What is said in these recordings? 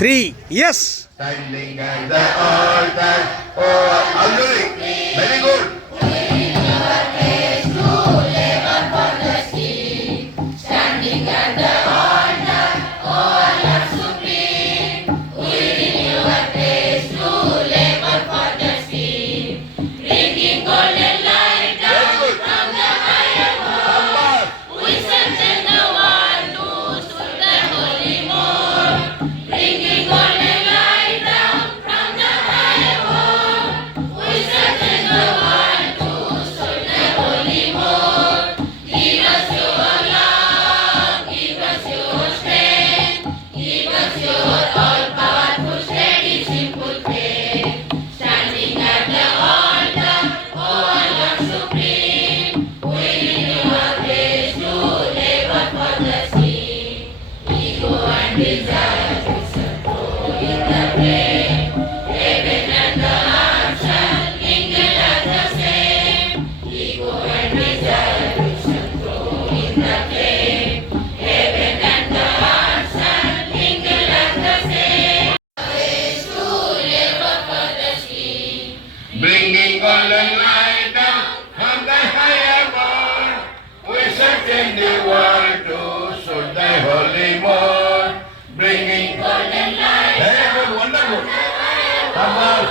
3. Yes. Standing at the altar. Oh, Alduri. Very good. Standing at the altar, all are supreme. We renew our praise to labor for the stream. Bringing golden light down from the higher world. We strengthen the one who stood the holy more. Bringing golden light down from the higher world. We strengthen the one who stood the holy more. Give us your love, give us your strength, give us your all-powerful, steady, simple faith. Standing at the altar, all are supreme. We renew our praise to labor for the sea. Ego and desire to settle in the flame. Heaven and the earth shall mingle as the same. Ego and desire to settle in the flame. Heaven and the earth shall mingle as the same. Praise to labor for the sea. Bringing golden light down from the higher world. We certain the world to shoot thy holy more. Bringing Golden light very good, wonderful. Come on.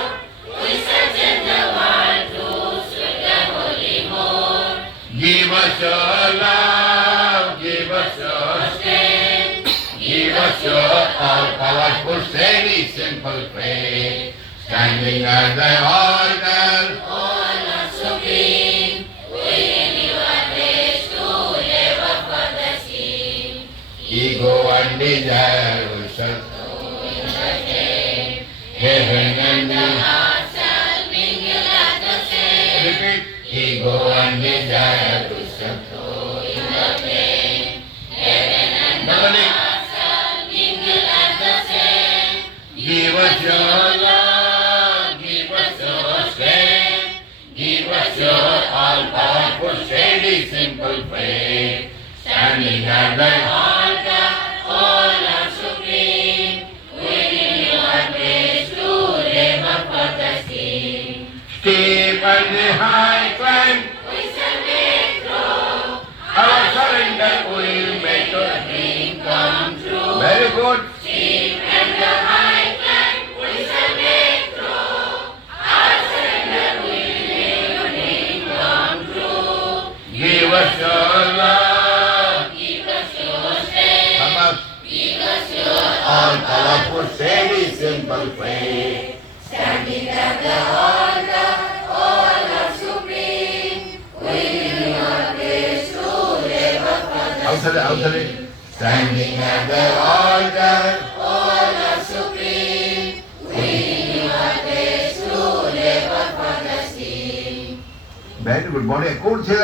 we search in the world to shoot the holy more. Give us your love, give us your Strength, give us your all-powerful, steady, simple faith. Standing at the altar, all are supreme. We renew our praise to labor for the sea. ego and desire will shut. In the flame, Heaven and the heart shall mingle as the same. repeat. Ego and desire will shut. In the flame, heaven and the Nobody. heart shall mingle as the same. Give us your love, give us your strength, give us your all-powerful, steady, simple faith. Standing at the altar, all are supreme. We renew our praise to labor for the sea. steep and the high climb, We shall make through. our surrender will make The us. dream come true. Very good. Steep and the high climb, we shall make through. Our surrender will make the dream come true. Give us your love, Give us your strength. come up, Give us your all-powerful, steady, simple faith. Standing at the altar, all are supreme. We renew our praise to labor for the Outside. Standing at the altar, all are supreme. We renew our praise to labor for the sea. very good. Body, cool, chill,